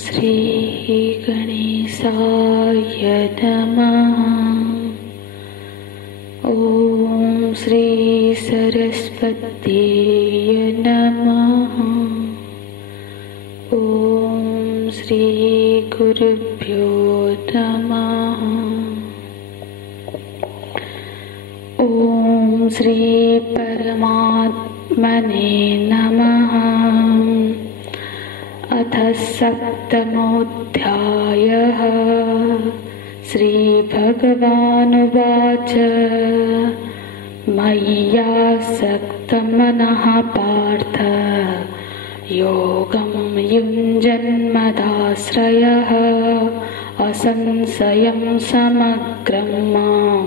श्री गणेशाय नमः। ॐ श्री सरस्वत्यै नमः। ॐ श्री गुरुभ्यो नमः। ॐ श्री परमात्मने नमः। अथ सप्तमोऽध्यायः। श्रीभगवानुवाच मय्यासक्तमनः पार्थ योगं युञ्जन्मदाश्रयः असंशयं समग्रं मां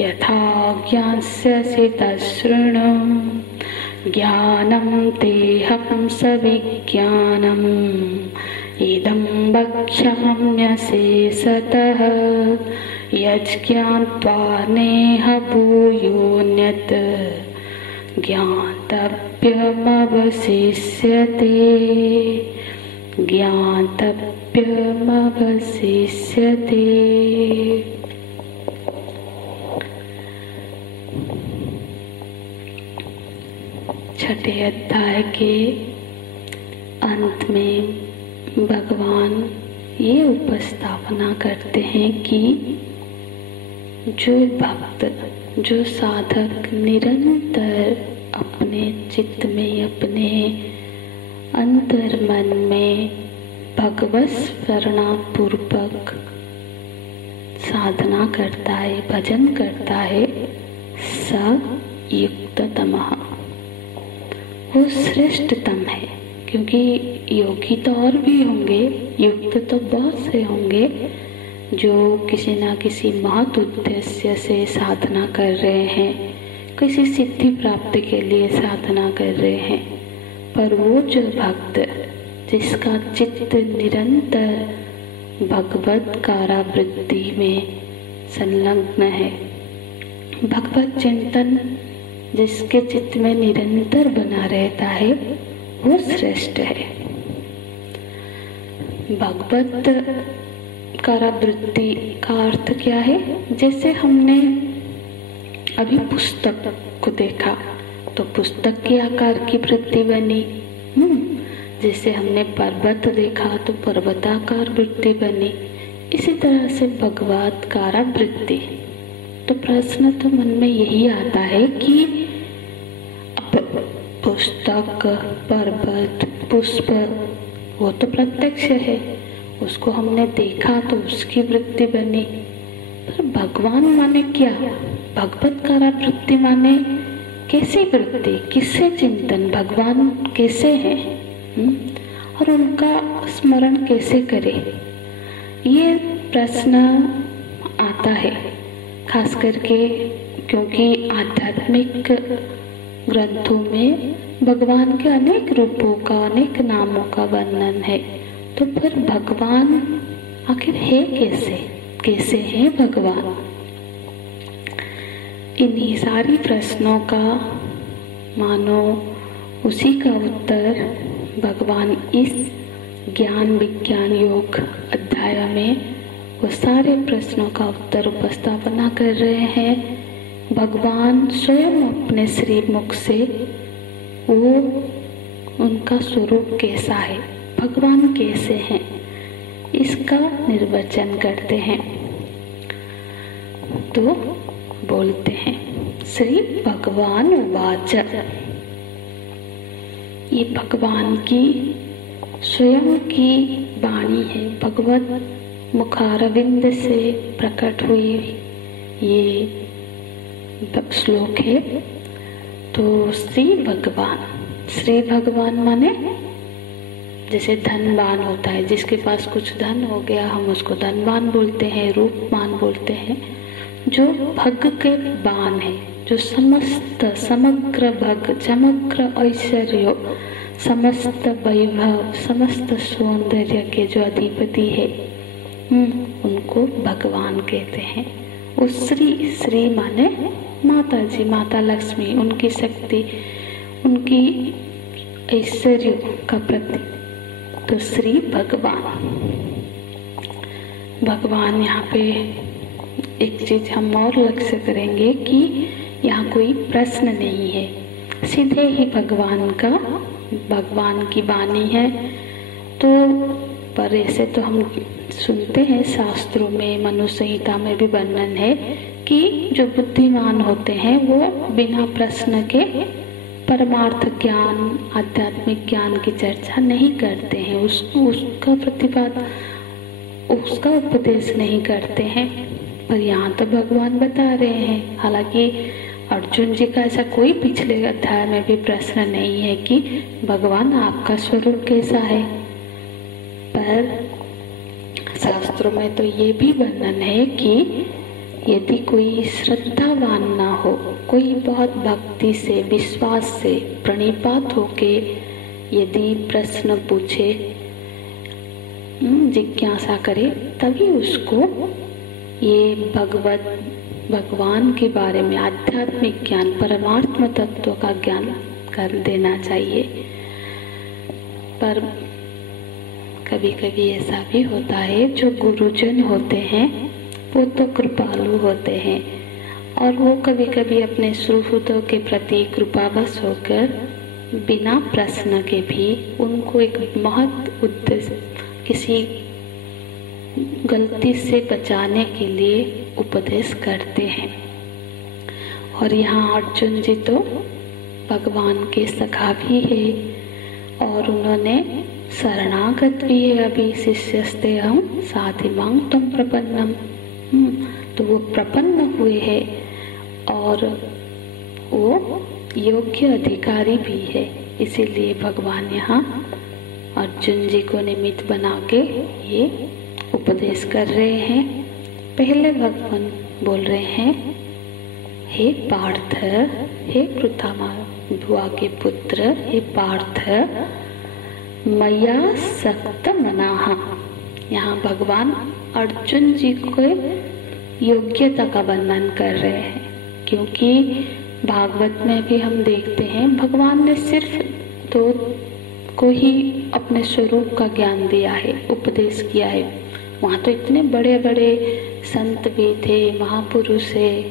यथा ज्ञास्यसि तच्छृणु। ज्ञानं तेऽहं सविज्ञानम् इदं वक्ष्याम्यशेषतः यज्ज्ञात्वा नेह भूयोऽन्यत् ज्ञातव्यमवशिष्यते। ज्ञातव्यमवशिष्यते। छठे अध्याय के अंत में भगवान ये उपस्थापना करते हैं कि जो भक्त, जो साधक निरंतर अपने चित्त में, अपने अंतर मन में भगवत स्मरणापूर्वक साधना करता है, भजन करता है, स युक्ततमः, वो श्रेष्ठतम है। क्योंकि योगी तो और भी होंगे, युक्त तो बहुत से होंगे जो किसी ना किसी महत् उद्देश्य से साधना कर रहे हैं, किसी सिद्धि प्राप्ति के लिए साधना कर रहे हैं। पर वो जो भक्त जिसका चित्त निरंतर भगवत कारावृत्ति में संलग्न है, भगवत चिंतन जिसके चित्त में निरंतर बना रहता है, वो श्रेष्ठ है। भगवत कारावृत्ति का अर्थ क्या है? जैसे हमने अभी पुस्तक को देखा तो पुस्तक के आकार की वृत्ति बनी। जैसे हमने पर्वत देखा तो पर्वताकार वृत्ति बनी। इसी तरह से भगवत कारावृत्ति। तो प्रश्न तो मन में यही आता है कि पुस्तक, पर्वत, पुष्प वो तो प्रत्यक्ष है, उसको हमने देखा तो उसकी वृत्ति बनी। पर भगवान माने क्या? भगवत कारावृत्ति माने कैसी वृत्ति, किससे चिंतन, भगवान कैसे हैं और उनका स्मरण कैसे करें? ये प्रश्न आता है खास करके क्योंकि आध्यात्मिक ग्रंथों में भगवान के अनेक रूपों का, अनेक नामों का वर्णन है। तो फिर भगवान आखिर है कैसे? कैसे है भगवान? इन्हीं सारी प्रश्नों का मानो उसी का उत्तर भगवान इस ज्ञान विज्ञान योग अध्याय में वो सारे प्रश्नों का उत्तर उपस्थापना कर रहे हैं। भगवान स्वयं अपने श्रीमुख से वो उनका स्वरूप कैसा है, भगवान कैसे हैं, इसका निर्वचन करते हैं। तो बोलते हैं श्री भगवान उवाच। ये भगवान की स्वयं की वाणी है, भगवत मुखारविंद से प्रकट हुई ये श्लोक है। तो श्री भगवान, श्री भगवान माने जैसे धनवान होता है, जिसके पास कुछ धन हो गया हम उसको धनवान बोलते हैं, रूपवान बोलते हैं। जो भग के वान है, जो समस्त समग्र भग, समग्र ऐश्वर्य, समस्त वैभव, समस्त सौंदर्य के जो अधिपति है, उनको भगवान कहते हैं। उस श्री माने माता जी, माता लक्ष्मी, उनकी शक्ति, उनकी ऐश्वर्य का प्रतीक। तो श्री भगवान यहाँ पे एक चीज हम और लक्ष्य करेंगे कि यहाँ कोई प्रश्न नहीं है, सीधे ही भगवान की वाणी है। तो पर ऐसे तो हम सुनते हैं शास्त्रों में, मनु संहिता में भी वर्णन है कि जो बुद्धिमान होते हैं वो बिना प्रश्न के परमार्थ ज्ञान, आध्यात्मिक ज्ञान की चर्चा नहीं करते हैं, उसका उपदेश नहीं करते हैं। पर यहाँ तो भगवान बता रहे हैं, हालांकि अर्जुन जी का ऐसा कोई पिछले अध्याय में भी प्रश्न नहीं है कि भगवान आपका स्वरूप कैसा है। पर शास्त्रों में तो ये भी वर्णन है कि यदि कोई श्रद्धावान ना हो, कोई बहुत भक्ति से, विश्वास से प्रणिपात होके यदि प्रश्न पूछे, जिज्ञासा करे, तभी उसको ये भगवान के बारे में आध्यात्मिक ज्ञान, परमात्म तत्व का ज्ञान कर देना चाहिए। पर कभी कभी ऐसा भी होता है, जो गुरुजन होते हैं वो तो कृपालु होते हैं और वो कभी कभी अपने सुहृदों के प्रति कृपावश होकर बिना प्रश्न के भी उनको एक महत् उद्देश्य, किसी गलती से बचाने के लिए उपदेश करते हैं। और यहाँ अर्जुन जी तो भगवान के सखा भी है और उन्होंने शरणागत भी है। अभी शिष्यस्ते हम साधिमां तुम प्रपन्नम, तो वो प्रपन्न हुए हैं और वो योग्य अधिकारी भी है। इसीलिए भगवान यहाँ अर्जुन जी को निमित्त बना के ये उपदेश कर रहे हैं। पहले भगवान बोल रहे हैं, हे पार्थ, हे पृथामह के पुत्र, हे पार्थ, मया सक्त मनाहा। यहाँ भगवान अर्जुन जी को योग्यता का वर्णन कर रहे हैं, क्योंकि भागवत में भी हम देखते हैं भगवान ने सिर्फ दो को ही अपने स्वरूप का ज्ञान दिया है, उपदेश किया है। वहाँ तो इतने बड़े बड़े संत भी थे, महापुरुष है,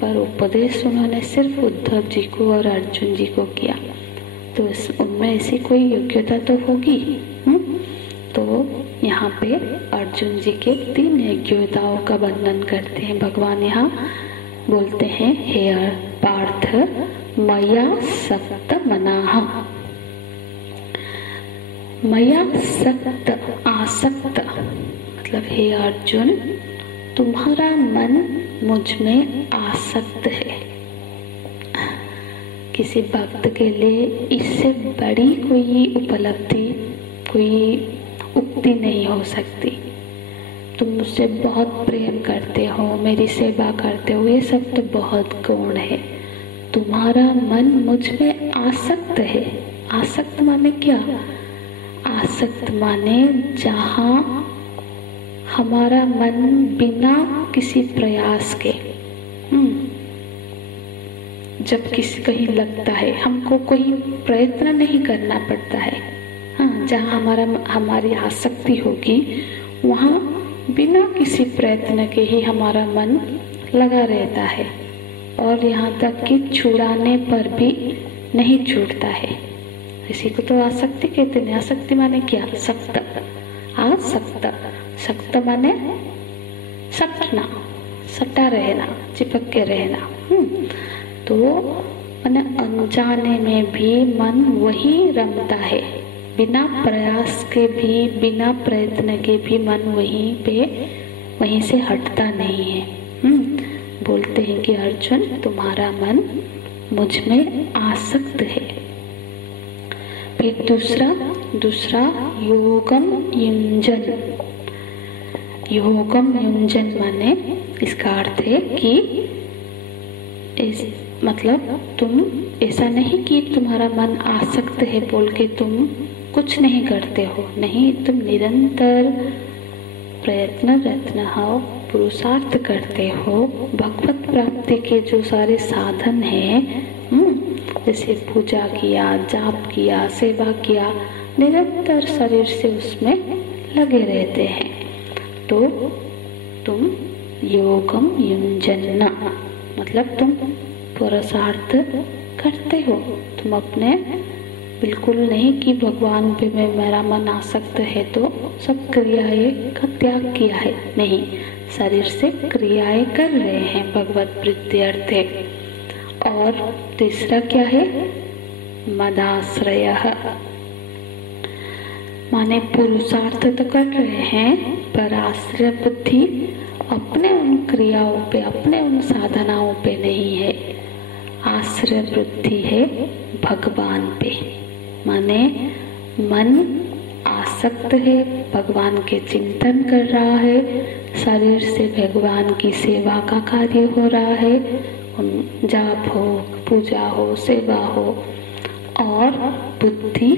पर उपदेश उन्होंने सिर्फ उद्धव जी को और अर्जुन जी को किया। तो उनमें ऐसी कोई योग्यता तो होगी। तो यहाँ पे अर्जुन जी के 3 योग्यताओं का वर्णन करते हैं भगवान। यहाँ बोलते हैं, हे पार्थ, मया सक्त मनाहा। मया सक्त, आसक्त, मतलब हे अर्जुन, तुम्हारा मन मुझ में आसक्त है। किसी भक्त के लिए इससे बड़ी कोई उपलब्धि, कोई उक्ति नहीं हो सकती। तुम मुझसे बहुत प्रेम करते हो, मेरी सेवा करते हो, ये सब तो बहुत गुण है। तुम्हारा मन मुझ में आसक्त है। आसक्त माने क्या? आसक्त माने जहाँ हमारा मन बिना किसी प्रयास के, जब किसी कहीं लगता है, हमको कोई प्रयत्न नहीं करना पड़ता है। हाँ, जहाँ हमारी आसक्ति होगी वहाँ बिना किसी प्रयत्न के ही हमारा मन लगा रहता है और यहाँ तक कि छुड़ाने पर भी नहीं छूटता है। इसी को तो आसक्ति कहते हैं। आसक्ति माने क्या? सक्त, आसक्त। सक्त माने सटना, सटा रहना, चिपक के रहना। तो माने अनजाने में भी मन वही रमता है, बिना प्रयास के भी, बिना प्रयत्न के भी मन वहीं से हटता नहीं है। बोलते हैं कि अर्जुन, तुम्हारा मन मुझ में आसक्त है। फिर दूसरा योगम युंजन। योगम युंजन माने इसका अर्थ है कि मतलब तुम ऐसा नहीं कि तुम्हारा मन आसक्त है बोल के तुम कुछ नहीं करते हो, नहीं, तुम निरंतर प्रयत्नरत हो, पुरुषार्थ करते हो। भगवत प्राप्ति के जो सारे साधन हैं, जैसे पूजा किया, जाप किया, सेवा किया, निरंतर शरीर से उसमें लगे रहते हैं, तो तुम योगम युञ्जन्ना, मतलब तुम पुरुषार्थ करते हो। तुम अपने बिल्कुल नहीं कि भगवान पे में मेरा मन आसक्त है तो सब क्रियाएं का त्याग किया है, नहीं, शरीर से क्रियाएं कर रहे हैं भगवत प्रीत्यर्थे। और तीसरा क्या है? मदाश्रय, माने पुरुषार्थ तो कर रहे हैं पर आश्रय बुद्धि अपने उन क्रियाओं पे, अपने उन साधनाओं पे नहीं है, आश्रय बुद्धि है भगवान पे। माने मन आसक्त है, भगवान के चिंतन कर रहा है, शरीर से भगवान की सेवा का कार्य हो रहा है, जाप हो, पूजा हो, सेवा हो, और बुद्धि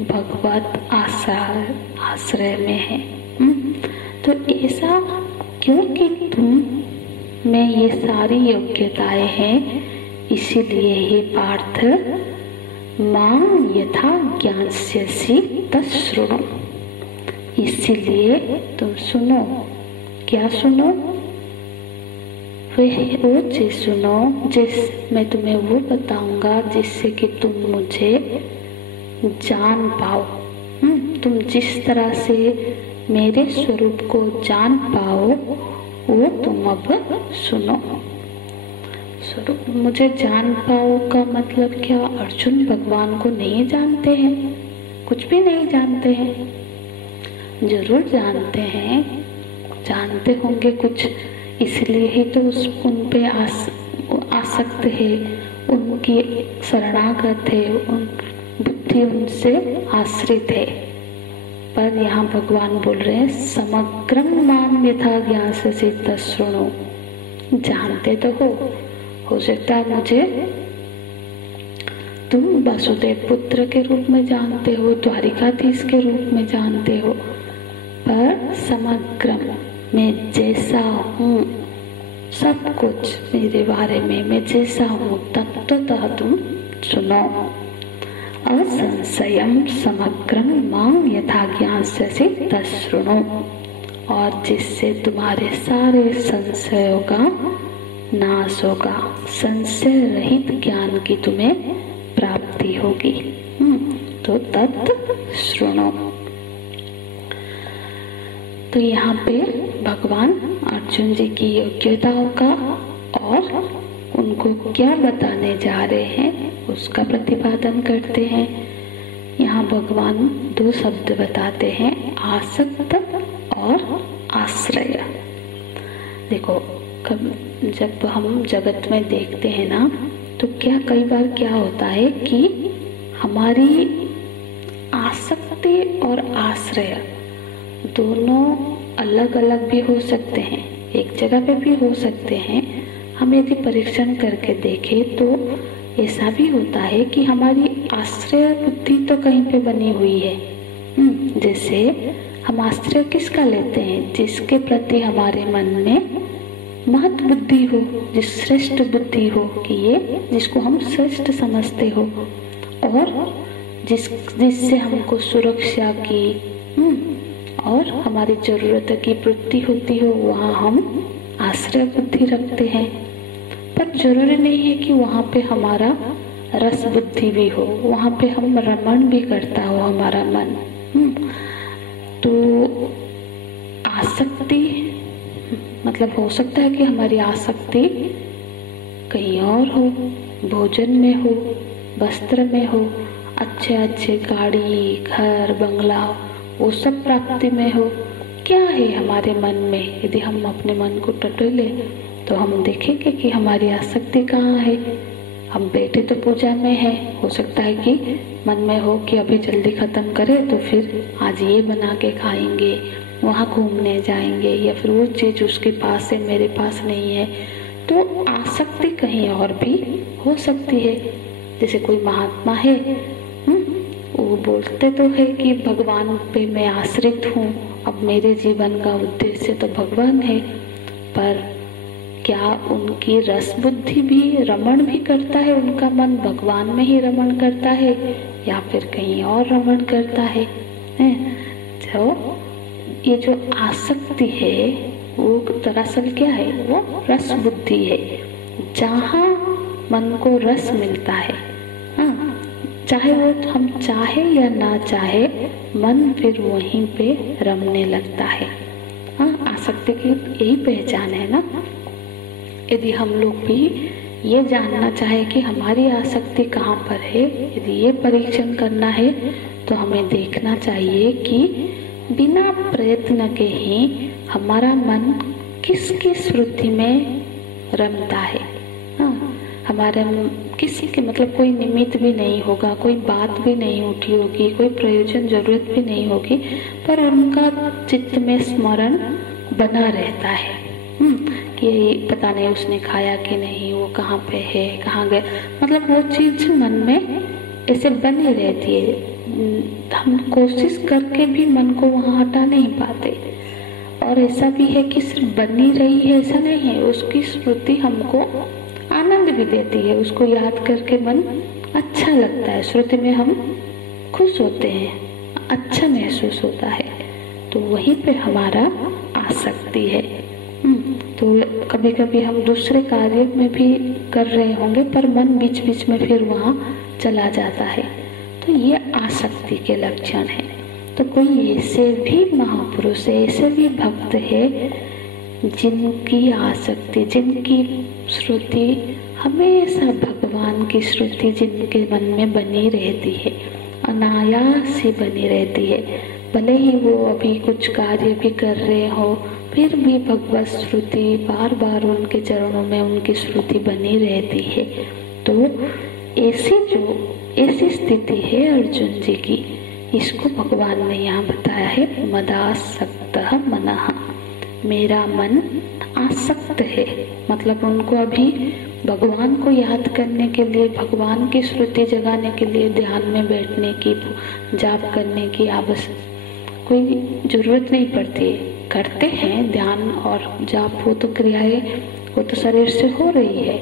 भगवत आश्रय में है। तो ऐसा क्योंकि तुम में ये सारी योग्यताएं हैं, इसीलिए ही पार्थ मां यथा ज्ञास्यसि तच्छृणु, इसीलिए तुम सुनो। क्या सुनो? वो चीज सुनो जिस मैं तुम्हें वो बताऊंगा जिससे कि तुम मुझे जान पाओ। तुम जिस तरह से मेरे स्वरूप को जान पाओ वो तुम अब सुनो। स्वरूप मुझे जान पाओ का मतलब क्या? अर्जुन भगवान को नहीं जानते हैं, कुछ भी नहीं जानते हैं, जरूर जानते हैं, जानते होंगे कुछ, इसलिए ही तो उन पे आसक्त है, उनकी शरणागत है, उन बुद्धि उनसे आश्रित है। पर यहाँ भगवान बोल रहे हैं समग्रम माम यथा ज्ञास्यसि तच्छृणु, जानते तो हो सकता है मुझे तुम वासुदेव पुत्र के रूप में जानते हो, द्वारिकाधीश के रूप में जानते हो, पर समग्रम मैं जैसा हूँ, सब कुछ मेरे बारे में मैं जैसा हूँ तत्वतः तुम सुनो। असंशयम समग्रम मां यथा ज्ञास्यसि तच्छृणु, और जिससे तुम्हारे सारे संशयों का नाश होगा, संशय रहित ज्ञान की तुम्हें प्राप्ति होगी। तो तत् श्रृणु। तो यहाँ पे भगवान अर्जुन जी की योग्यताओं का और उनको क्या बताने जा रहे हैं उसका प्रतिपादन करते हैं। यहाँ भगवान दो शब्द बताते हैं, आसक्त और आश्रय। देखो, जब हम जगत में देखते हैं ना, तो कई बार क्या होता है कि हमारी आसक्ति और आश्रय दोनों अलग अलग भी हो सकते हैं, एक जगह पे भी हो सकते हैं। हम यदि परीक्षण करके देखें तो ऐसा भी होता है कि हमारी आश्रय बुद्धि तो कहीं पे बनी हुई है। जैसे हम आश्रय किसका लेते हैं? जिसके प्रति हमारे मन में महत बुद्धि हो, जिस श्रेष्ठ बुद्धि हो कि ये जिसको हम श्रेष्ठ समझते हो, और जिससे हमको सुरक्षा की और हमारी जरूरत की पूर्ति होती हो, वहाँ हम आश्रय बुद्धि रखते हैं। पर जरूरी नहीं है कि वहाँ पे हमारा रस बुद्धि भी हो, वहाँ पे हम रमण भी करता हो हमारा मन। तो आसक्ति मतलब हो सकता है कि हमारी आसक्ति कहीं और हो, भोजन में हो, वस्त्र में हो, अच्छे अच्छे गाड़ी, घर, बंगला, वो सब प्राप्ति में हो। क्या है हमारे मन में? यदि हम अपने मन को टटोले तो हम देखेंगे कि हमारी आसक्ति कहाँ है। हम बैठे तो पूजा में है, हो सकता है कि मन में हो कि अभी जल्दी खत्म करें तो फिर आज ये बना के खाएंगे, वहाँ घूमने जाएंगे, या फिर वो चीज उसके पास है मेरे पास नहीं है। तो आसक्ति कहीं और भी हो सकती है। जैसे कोई महात्मा है, वो बोलते तो है कि भगवान पे मैं आश्रित हूँ, अब मेरे जीवन का उद्देश्य तो भगवान है, पर क्या उनकी रस बुद्धि भी रमण भी करता है, उनका मन भगवान में ही रमण करता है या फिर कहीं और रमण करता है? तो ये जो आसक्ति है वो दरअसल क्या है? वो रस बुद्धि है। जहाँ मन को रस मिलता है, चाहे वो हम चाहे या ना चाहे, मन फिर वहीं पे रमने लगता है। आसक्ति की यही पहचान है ना। यदि हम लोग भी ये जानना चाहे कि हमारी आसक्ति कहाँ पर है, यदि ये परीक्षण करना है, तो हमें देखना चाहिए कि बिना प्रयत्न के ही हमारा मन किसकी स्मृति में रमता है। हमारे किसी के मतलब कोई निमित्त भी नहीं होगा, कोई बात भी नहीं उठी होगी, कोई प्रयोजन जरूरत भी नहीं होगी, पर उनका चित्त में स्मरण बना रहता है कि पता नहीं उसने खाया कि नहीं, वो कहाँ पे है, कहाँ गए, मतलब वो चीज मन में ऐसे बनी रहती है। हम कोशिश करके भी मन को वहाँ हटा नहीं पाते। और ऐसा भी है कि सिर्फ बनी रही है ऐसा नहीं है, उसकी स्मृति हमको आनंद भी देती है, उसको याद करके मन अच्छा लगता है, स्मृति में हम खुश होते हैं, अच्छा महसूस होता है। तो वहीं पे हमारा आसक्ति है। तो कभी कभी हम दूसरे कार्य में भी कर रहे होंगे, पर मन बीच बीच में फिर वहाँ चला जाता है। तो ये आसक्ति के लक्षण है। तो कोई ऐसे भी महापुरुष है, ऐसे भी भक्त है जिनकी आसक्ति, जिनकी श्रुति हमेशा भगवान की श्रुति जिनके मन में बनी रहती है, अनायास ही बनी रहती है। भले ही वो अभी कुछ कार्य भी कर रहे हो, फिर भी भगवत श्रुति बार बार उनके चरणों में उनकी श्रुति बनी रहती है। तो ऐसी स्थिति है अर्जुन जी की, इसको भगवान ने यहाँ बताया है, मदासक्तः मनः, मेरा मन आसक्त है। मतलब उनको अभी भगवान को याद करने के लिए, भगवान की स्मृति जगाने के लिए ध्यान में बैठने की, जाप करने की आवश्यक कोई जरूरत नहीं पड़ती। करते हैं ध्यान और जाप, वो तो क्रियाएं वो तो शरीर से हो रही है,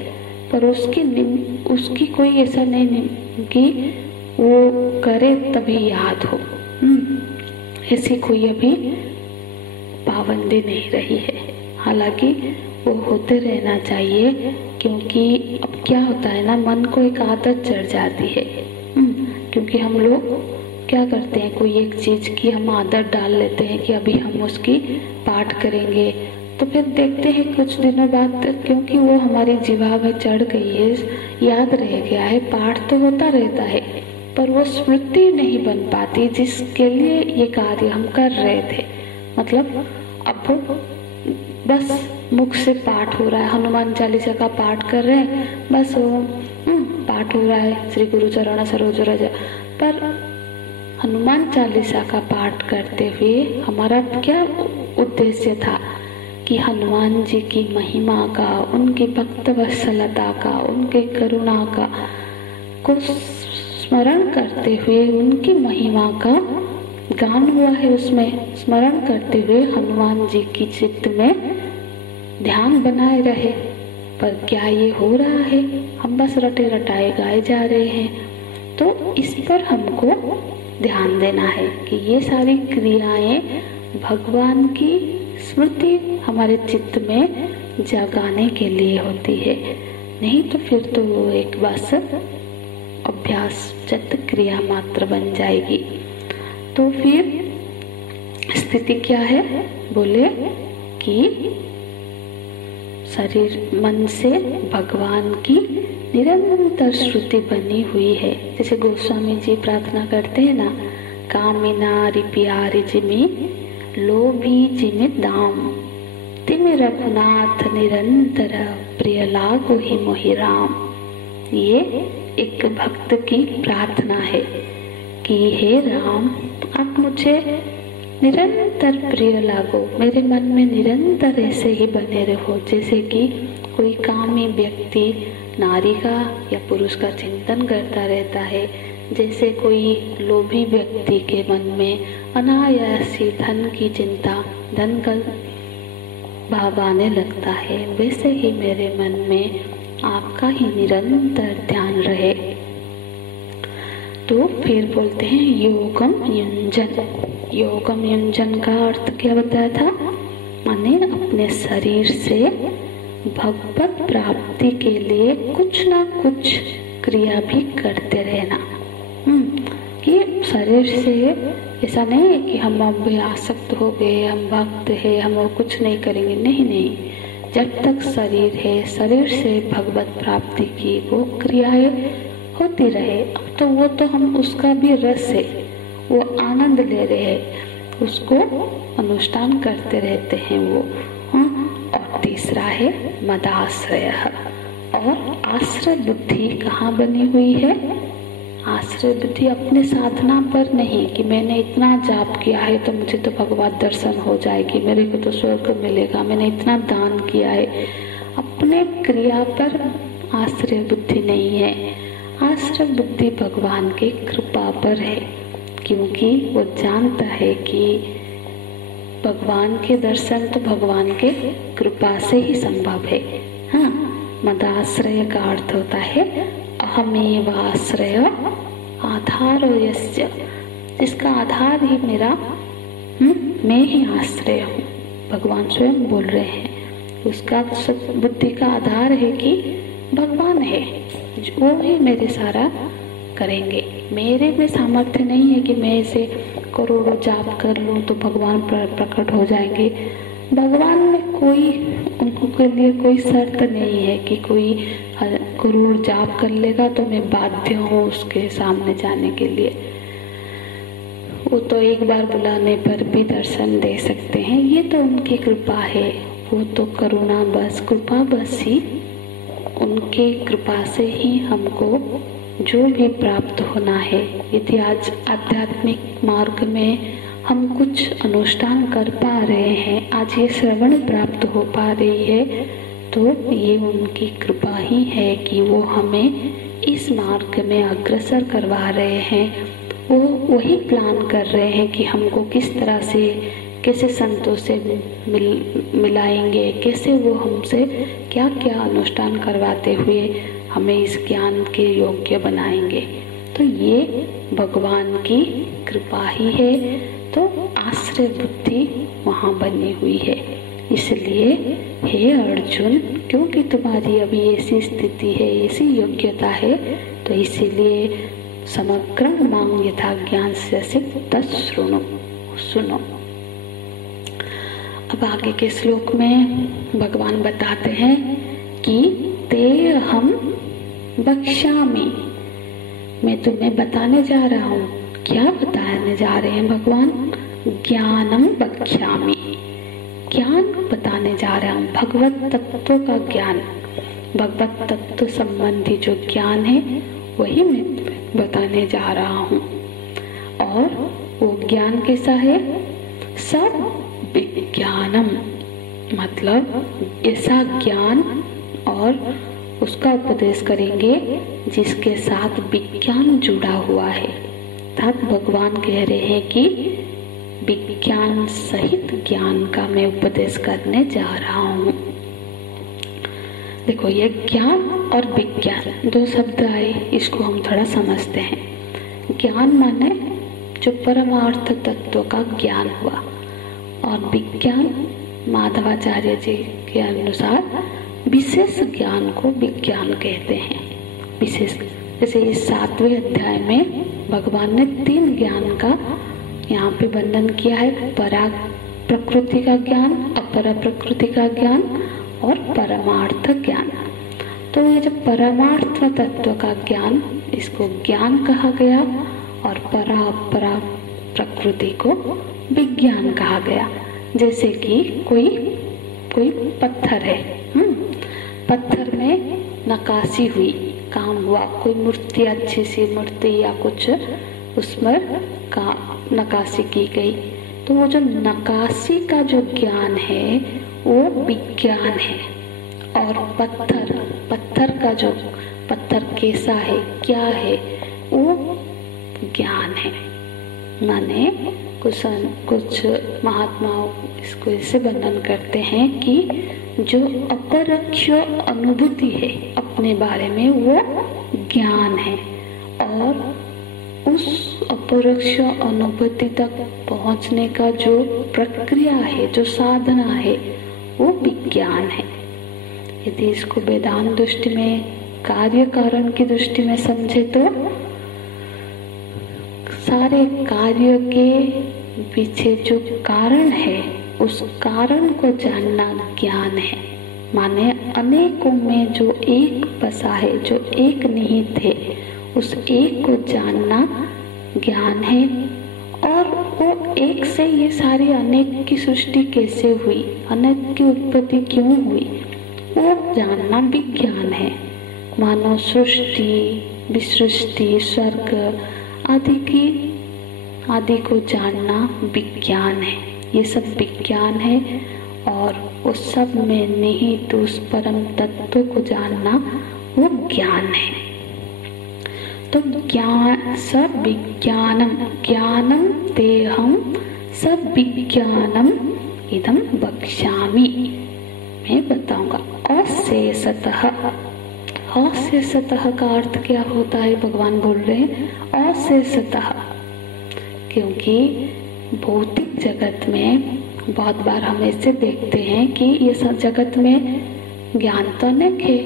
पर उसकी कोई ऐसा नहीं कि वो करे तभी याद हो, ऐसी कोई अभी पाबंदी नहीं रही है। हालांकि वो होते रहना चाहिए, क्योंकि अब क्या होता है ना, मन को एक आदत चढ़ जाती है। क्योंकि हम लोग क्या करते हैं, कोई एक चीज की हम आदत डाल लेते हैं कि अभी हम उसकी पाठ करेंगे, तो फिर देखते हैं कुछ दिनों बाद, क्योंकि वो हमारी जीवा में चढ़ गई है, याद रह गया है, पाठ तो होता रहता है, पर वो स्मृति नहीं बन पाती जिसके लिए ये कार्य हम कर रहे थे। मतलब अब बस मुख से पाठ हो रहा है, हनुमान चालीसा का पाठ कर रहे हैं, बस वो पाठ हो रहा है, श्री गुरु चरण सरोज रज, पर हनुमान चालीसा का पाठ करते हुए हमारा क्या उद्देश्य था कि हनुमान जी की महिमा का, उनकी भक्त वत्सलता का, उनके करुणा का को स्मरण करते हुए, उनकी महिमा का गान हुआ है, उसमें स्मरण करते हुए हनुमान जी की चित्त में ध्यान बनाए रहे। पर क्या ये हो रहा है? हम बस रटे रटाए गाए जा रहे हैं। तो इस पर हमको ध्यान देना है कि ये सारी क्रियाएं भगवान की स्मृति हमारे चित्त में जगाने के लिए होती है, नहीं तो फिर तो वो एक बस अभ्यास चित्त क्रिया मात्र बन जाएगी। तो फिर स्थिति क्या है? बोले कि शरीर मन से भगवान की निरंतर श्रुति बनी हुई है। जैसे गोस्वामी जी प्रार्थना करते हैं ना, कामिना रिपियारि जिमि लोभी जिमि दाम, तिमि रघुनाथ निरंतर प्रिय लागो ही मोहि राम। ये एक भक्त की प्रार्थना है कि हे राम, आप मुझे निरंतर प्रिय लागो, मेरे मन में निरंतर ऐसे ही बने रहो जैसे कि कोई कामी व्यक्ति नारी का या पुरुष का चिंतन करता रहता है, जैसे कोई लोभी व्यक्ति के मन में अनायास ही धन की चिंता, धन का भाव आने लगता है, वैसे ही मेरे मन में आपका ही निरंतर ध्यान रहे। तो फिर बोलते हैं योगम युंजन। योगम युंजन का अर्थ क्या बताया था? माने अपने शरीर से भगवत प्राप्ति के लिए कुछ ना कुछ क्रिया भी करते रहना। कि शरीर से ऐसा नहीं है कि हम अब आसक्त हो गए, हम भक्त है, हम और कुछ नहीं करेंगे। नहीं नहीं, जब तक शरीर है, शरीर से भगवत प्राप्ति की वो क्रियाएं होती रहे। अब तो वो तो हम उसका भी रस है, वो आनंद ले रहे हैं, उसको अनुष्ठान करते रहते हैं वो। और तीसरा है मदाश्रय। और आश्रय बुद्धि कहाँ बनी हुई है? आश्रय बुद्धि अपने साधना पर नहीं कि मैंने इतना जाप किया है तो मुझे तो भगवत दर्शन हो जाएगी, मेरे को तो स्वर्ग मिलेगा, मैंने इतना दान किया है। अपने क्रिया पर आश्रय बुद्धि नहीं है। आश्रय बुद्धि भगवान के कृपा पर है, क्योंकि वो जानता है कि भगवान के दर्शन तो भगवान के कृपा से ही संभव है। हाँ, मदाश्रय का अर्थ होता है अहमेव आश्रय आधार, जिसका आधार ही मेरा मैं ही आश्रय हूँ। भगवान स्वयं बोल रहे हैं, उसका बुद्धि का आधार है कि भगवान है, वो ही मेरे सारा करेंगे। मेरे में सामर्थ्य नहीं है कि मैं इसे करोड़ों जाप कर लूँ तो भगवान प्रकट हो जाएंगे। भगवान में कोई, उनके लिए कोई शर्त नहीं है कि कोई करोड़ जाप कर लेगा तो मैं बाध्य हूँ उसके सामने जाने के लिए। वो तो एक बार बुलाने पर भी दर्शन दे सकते हैं, ये तो उनकी कृपा है। वो तो करुणा बस, कृपा बस ही, उनकी कृपा से ही हमको जो भी प्राप्त होना है। यदि आज आध्यात्मिक मार्ग में हम कुछ अनुष्ठान कर पा रहे हैं, आज ये श्रवण प्राप्त हो पा रही है, तो ये उनकी कृपा ही है कि वो हमें इस मार्ग में अग्रसर करवा रहे हैं। वो वही प्लान कर रहे हैं कि हमको किस तरह से, कैसे संतों से मिलाएंगे, कैसे वो हमसे क्या क्या अनुष्ठान करवाते हुए हमें इस ज्ञान के योग्य बनाएंगे। तो ये भगवान की कृपा ही है। तो आश्रय बुद्धि वहाँ बनी हुई है। इसलिए हे अर्जुन, क्योंकि तुम्हारी अभी ऐसी स्थिति है, ऐसी योग्यता है, तो इसीलिए समग्र मांग यथा ज्ञान से सुनो। अब आगे के श्लोक में भगवान बताते हैं कि ते हम बक्ष्यामि, मैं तुम्हें बताने जा रहा हूँ। क्या बताने जा रहे हैं भगवान? ज्ञानम बक्ष्यामि, ज्ञान बताने जा रहा हूँ, भगवत तत्व का ज्ञान, भगवत तत्व संबंधी जो ज्ञान है वही मैं बताने जा रहा हूँ। और वो ज्ञान कैसा है? सब विज्ञानम, मतलब ऐसा ज्ञान, और उसका उपदेश करेंगे जिसके साथ विज्ञान जुड़ा हुआ है। तब भगवान कह रहे हैं कि विज्ञान सहित ज्ञान का मैं उपदेश करने जा रहा हूँ। देखो, ये ज्ञान और विज्ञान दो शब्द आए, इसको हम थोड़ा समझते हैं। ज्ञान माने जो परमार्थ तत्व का ज्ञान हुआ, और विज्ञान माधवाचार्य जी के अनुसार विशेष ज्ञान को विज्ञान कहते हैं। विशेष, जैसे इस 7वें अध्याय में भगवान ने 3 ज्ञान का यहाँ पे वर्णन किया है। पराग प्रकृति का ज्ञान, अपरा प्रकृति का ज्ञान और परमार्थ ज्ञान। तो ये जो परमार्थ तत्व का ज्ञान, इसको ज्ञान कहा गया, और परा प्रकृति को विज्ञान कहा गया। जैसे कि कोई पत्थर है, पत्थर में नक्काशी हुई, काम हुआ, कोई मूर्ति, अच्छी सी मूर्ति या कुछ उसमें का नक्काशी की गई, तो वो जो नक्काशी का जो ज्ञान है वो विज्ञान है। और पत्थर का जो पत्थर कैसा है, क्या है, वो ज्ञान है। माने कुछ महात्माओं इसको ऐसे वर्णन करते हैं कि जो अपरोक्ष अनुभूति है अपने बारे में वो ज्ञान है, और उस अपरोक्ष अनुभूति तक पहुंचने का जो प्रक्रिया है, जो साधना है, वो विज्ञान है। यदि इसको वेदांत दृष्टि में, कार्य कारण की दृष्टि में समझे तो सारे कार्य के पीछे जो कारण है उस कारण को जानना ज्ञान है। माने अनेकों में जो एक बसा है, जो एक निहित है, उस एक को जानना ज्ञान है। और वो एक से ये सारी अनेक की सृष्टि कैसे हुई, अनेक की उत्पत्ति क्यों हुई, वो जानना विज्ञान है। मानो सृष्टि, विसृष्टि, स्वर्ग आदि को जानना विज्ञान है। ये सब विज्ञान है, और उस सब में निहित उस परम तत्व को जानना वो ज्ञान है। तो ज्ञान सब विज्ञानम, ज्ञानम तेहम सब विज्ञानम इदम वक्ष्यामि, मैं बताऊंगा। अशेषतः, अशेषतः का अर्थ क्या होता है भगवान बोल रहे हैं अशेषतः, क्योंकि भौतिक जगत में बहुत बार हम ऐसे देखते हैं कि ये सब जगत में ज्ञान तो अनेक है।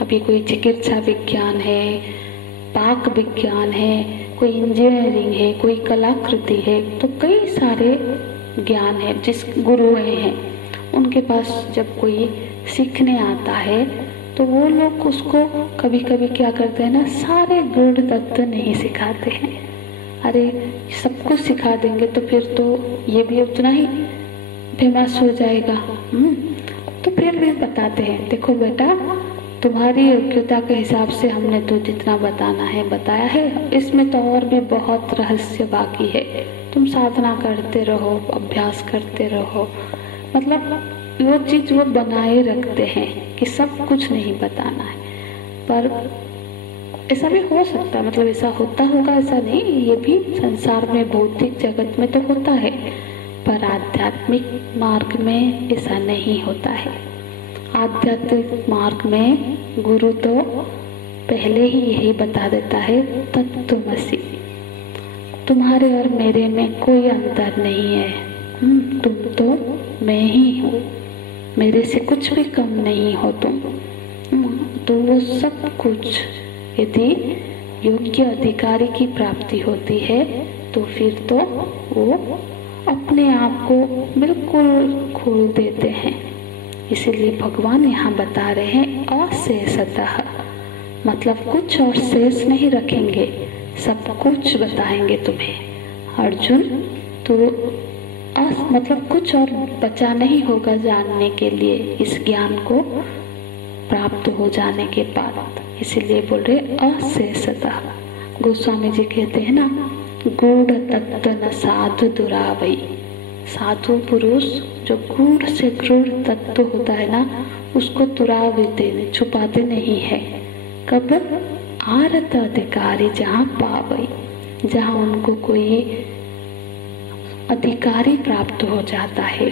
अभी कोई चिकित्सा विज्ञान है, पाक विज्ञान है, कोई इंजीनियरिंग है, कोई कलाकृति है, तो कई सारे ज्ञान है। जिस गुरु हैं उनके पास जब कोई सीखने आता है तो वो लोग उसको कभी कभी क्या करते हैं ना, सारे गूढ़ तत्व नहीं सिखाते हैं। अरे सब कुछ सिखा देंगे तो फिर तो ये भी उतना ही फेमस हो जाएगा। तो फिर भी बताते हैं, देखो बेटा तुम्हारी योग्यता के हिसाब से हमने तो जितना बताना है बताया है, इसमें तो और भी बहुत रहस्य बाकी है। तुम साधना करते रहो, अभ्यास करते रहो। मतलब वो चीज वो बनाए रखते हैं कि सब कुछ नहीं बताना है। पर ऐसा भी हो सकता है, मतलब ऐसा होता होगा ऐसा नहीं, ये भी संसार में भौतिक जगत में तो होता है, पर आध्यात्मिक मार्ग में ऐसा नहीं होता है। आध्यात्मिक मार्ग में गुरु तो पहले ही यही बता देता है, तत्त्वमसि, तुम्हारे और मेरे में कोई अंतर नहीं है। तुम तो मैं ही हूँ, मेरे से कुछ भी कम नहीं हो तुम। तो वो सब कुछ यदि योग्य अधिकारी की प्राप्ति होती है तो फिर तो वो अपने आप को बिल्कुल खोल देते हैं। इसीलिए भगवान यहाँ बता रहे हैं अशेषतः, मतलब कुछ और शेष नहीं रखेंगे, सब कुछ बताएंगे तुम्हें। अर्जुन तो मतलब कुछ और बचा नहीं होगा जानने के लिए इस ज्ञान को प्राप्त हो जाने के बाद। इसीलिए बोल रहे अशेषतः। गोस्वामी जी कहते हैं ना, गूढ़ तत्व न साधु दुरावई। साधु पुरुष जो गूढ़ से गूढ़ तत्व होता है ना, उसको दुरावते, छुपाते नहीं है। कब? आरत अधिकारी जहाँ पावई, जहाँ उनको कोई अधिकारी प्राप्त हो जाता है,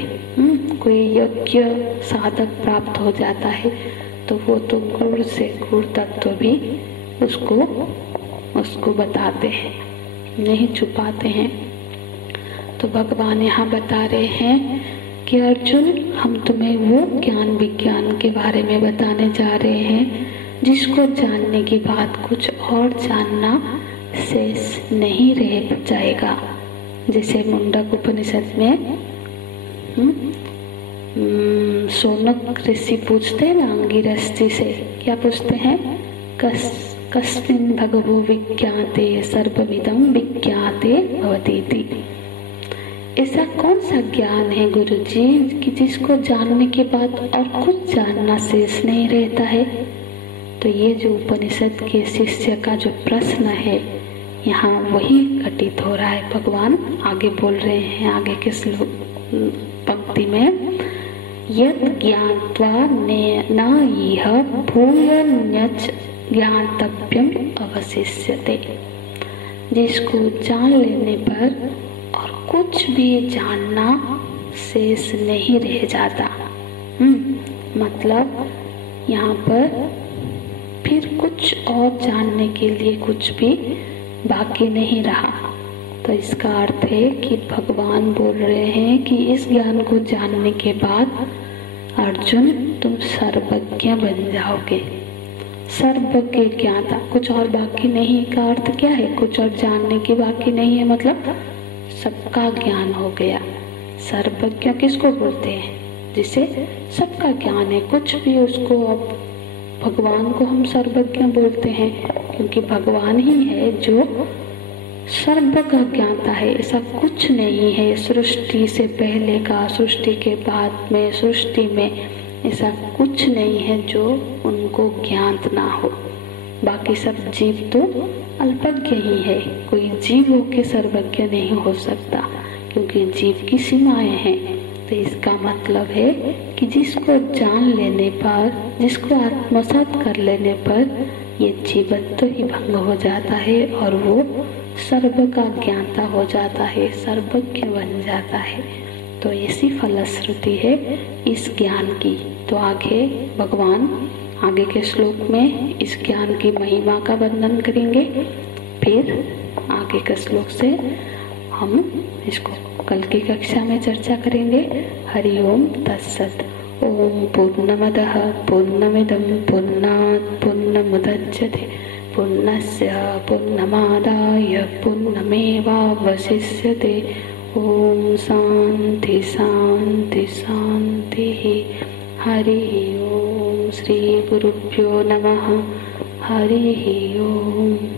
कोई योग्य साधक प्राप्त हो जाता है, तो वो तो गुण से गुण तत्व भी उसको बताते हैं, नहीं छुपाते हैं। तो भगवान यहाँ बता रहे हैं कि अर्जुन, हम तुम्हें वो ज्ञान विज्ञान के बारे में बताने जा रहे हैं जिसको जानने के बाद कुछ और जानना शेष नहीं रह जाएगा। जैसे मुंडक उपनिषद में सोनक ऋषि पूछते हैं ना अंगिरस जी से, क्या पूछते हैं? कस्मिन् भगवो विज्ञाते सर्वविदं विज्ञाते भवतीति। ऐसा कौन सा ज्ञान है गुरुजी कि जिसको जानने के बाद और कुछ जानना शेष नहीं रहता है? तो ये जो उपनिषद के शिष्य का जो प्रश्न है, यहाँ वही घटित हो रहा है। भगवान आगे बोल रहे हैं, आगे के श्लोक पंक्ति में, यत् ज्ञात्वा न इह भूयन्यच् ज्ञातव्यम अवशिष्यते। जिसको जान लेने पर और कुछ कुछ भी जानना शेष नहीं रह जाता। मतलब यहाँ पर फिर कुछ और जानने के लिए कुछ भी बाकी नहीं रहा। तो इसका अर्थ है कि भगवान बोल रहे हैं कि इस ज्ञान को जानने के बाद अर्जुन तुम सर्वज्ञ बन जाओगे। सर्वज्ञ ज्ञाता, कुछ और बाकी नहीं का अर्थ क्या है? कुछ और जानने की बाकी नहीं है, मतलब सबका ज्ञान हो गया। सर्वज्ञ किसको बोलते हैं? जिसे सबका ज्ञान है, कुछ भी उसको। अब भगवान को हम सर्वज्ञ बोलते हैं क्योंकि भगवान ही है जो सर्व का ज्ञाता है। ऐसा कुछ नहीं है सृष्टि से पहले का, सृष्टि के बाद में, सृष्टि में ऐसा कुछ नहीं है जो उनको ज्ञात ना हो। बाकी सब जीव तो अल्पज्ञ ही है। कोई जीव होके सर्वज्ञ नहीं हो सकता क्योंकि जीव की सीमाएं हैं। तो इसका मतलब है कि जिसको जान लेने पर, जिसको आत्मसात कर लेने पर ये जीवत्व ही भंग हो जाता है और वो सर्व का ज्ञाता हो जाता है, सर्वज्ञ बन जाता है। तो ऐसी फलश्रुति है इस ज्ञान की। तो आगे भगवान आगे के श्लोक में इस ज्ञान की महिमा का वर्णन करेंगे। फिर आगे के श्लोक से हम इसको कल की कक्षा में चर्चा करेंगे। हरि ओम तत्सत। ओम पूर्णमदः पूर्णमिदं पूर्णात् पूर्णमुदच्यते पूर्णस्य पूर्णमादाय पूर्णमेवावशिष्यते। ओम शांति शांति शांति। हरि ओम। श्री गुरुभ्यो नमः। हरि ओम।